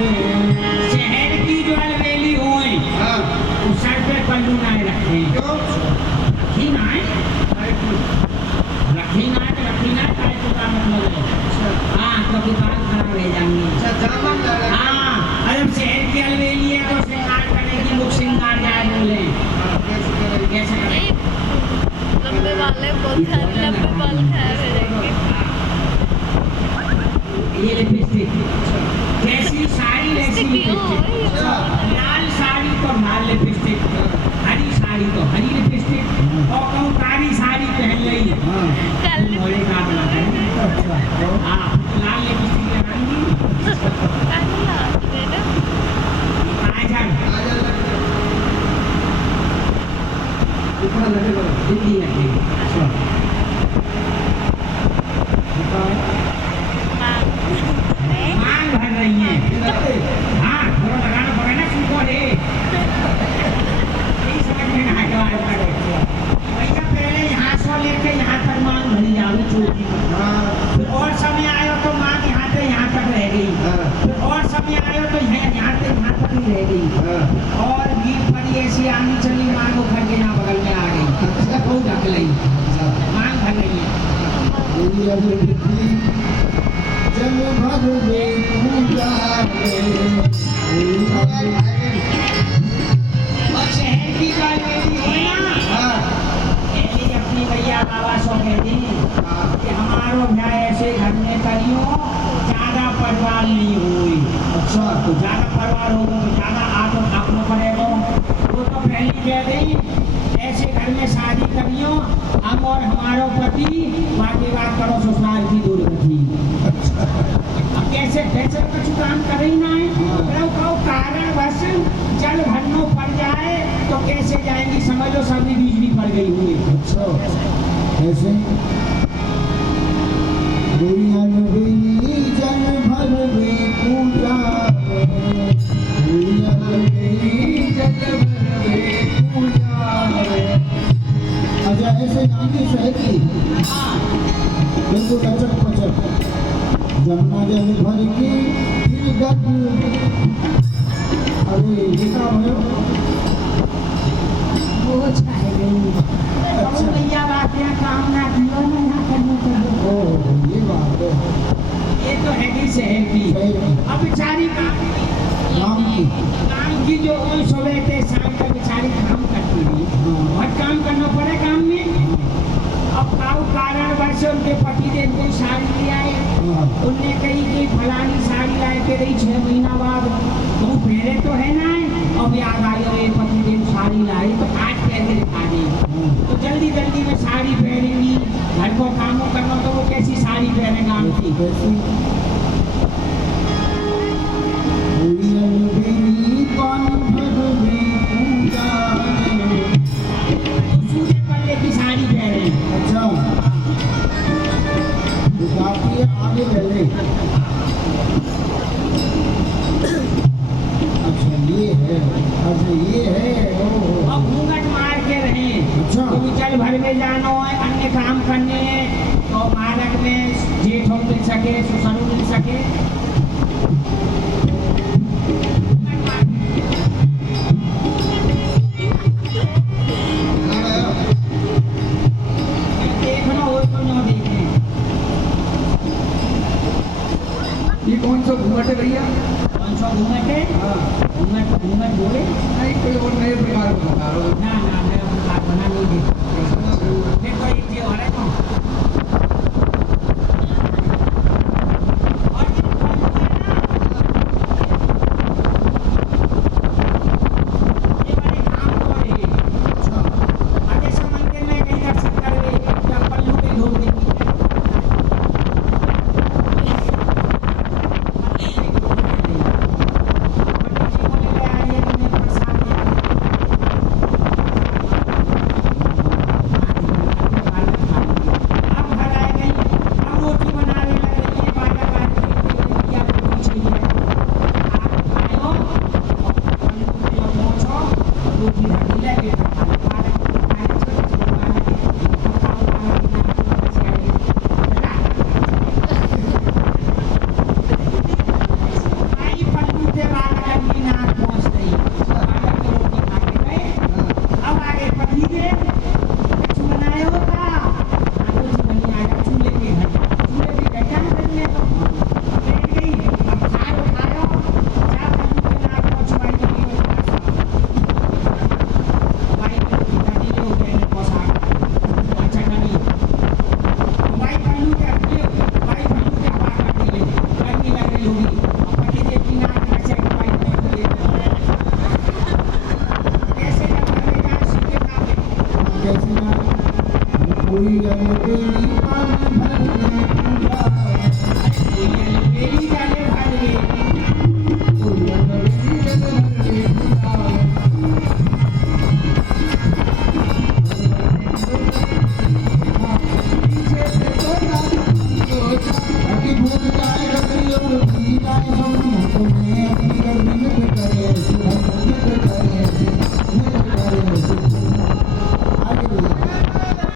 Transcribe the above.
शहर की जो अलवेली होए उस सर पे पल्लू ना रखे रखी ना काय तो का मतलब है हाँ कभी बाल खराब रह जाएंगे हाँ अरे शहर की अलवेली है तो श्रृंगार करेगी लोग श्रृंगार जाए बोले कैसे करें लंबे बाल है बहुत लंबे बाल खराब हो जाएंगे ये लिपस्टिक जैसी साड़ी वैसी लिपस्टिक लाल साड़ी तो लाल लिपस्टिक हरी साड़ी तो हरी लिपस्टिक और कहूँ कारी साड़ी पहन ली मोरे का बना हाँ लाल लिपस्टिक लगाएंगी दिल्ली लगेगी मांग भर रही है हाँ थोड़ा लगाना पड़ेगा ना तुमको रे यही समझ में ना आएगा भैया पहले यहाँ से लेके यहाँ तक मांग भरी जाओगे छोटी फिर और समय आयो तो मांग यहाँ से यहाँ तक रह गई फिर और समय आयो तो यहाँ से यहाँ तक ही रह गई और भीड़ पड़ी ऐसी आनी चली मांग उखड़ के यहाँ बगल में आ गई बहुत ढक ली मांग भर रही है जन भर में पूजा और शहर की बात है ना अपनी भैया बाबा सो कहती कि हमारो ब्याह ऐसे घर में करियो ज्यादा परिवार नहीं हुई अच्छा तो ज्यादा परिवार होगा तो ज्यादा आदत आपको पड़ेगा वो तो पहली कह गई ऐसे घर में शादी करियो हम और हमारो पति बाकी बात करो ससुराल की दूर रखी अब कैसे कैसे कुछ काम कर ही ना है कहो कारण बस जल भरनो पड़ जाए तो कैसे जाएंगी समझ लो सभी बिजली पड़ गई हुई अच्छा कैसे दुनिया नबी जन भर में पूजा दुनिया नबी जन भर में पूजा अच्छा ऐसे गांधी शहर की बिल्कुल कचक पचक जमुना जल भर की फिर गद अरे ये क्या भयो वो चाहे गई अच्छा भैया बात यहाँ काम ना किया ना यहाँ करने चलो ओ ये बात है ये तो है कि शहर की अब बेचारी काम की जो सुबह से शाम तक बेचारी काम करती थी बहुत काम करना पड़े काम में अब काऊ कारण वर्ष उनके पति देव कोई साड़ी ले आए उनने कही कि फलानी साड़ी लाए के रही 6 महीना बाद तुम पहले तो है ना अब याद आई और पति देव साड़ी लाई तो आज पहन के दिखा दी तो जल्दी जल्दी में साड़ी पहनेंगी घर को कामों करना तो वो कैसी साड़ी पहने काम की सूर्य पल्ले की साड़ी पहने अच्छा आगे पहले अच्छा ये है अब घूंघट मार के रहे अच्छा तो चल भर में जाना है अन्य काम करने हैं तो मालक में जेठों मिल सके सुसनु मिल सके देखना हो तो न देखे ये कौन सा घूंघट है भैया कौन सा घूंघट है घूंघट बोले नहीं कोई और नए प्रकार का बता रहा हूँ ना मैं बात बना नहीं दी देखो ये जो है ना और ये बड़े काम हो रहे हैं जैसे मंदिर में कहीं दर्शन कर रहे या पल्लू पे धो देंगे रंग बेली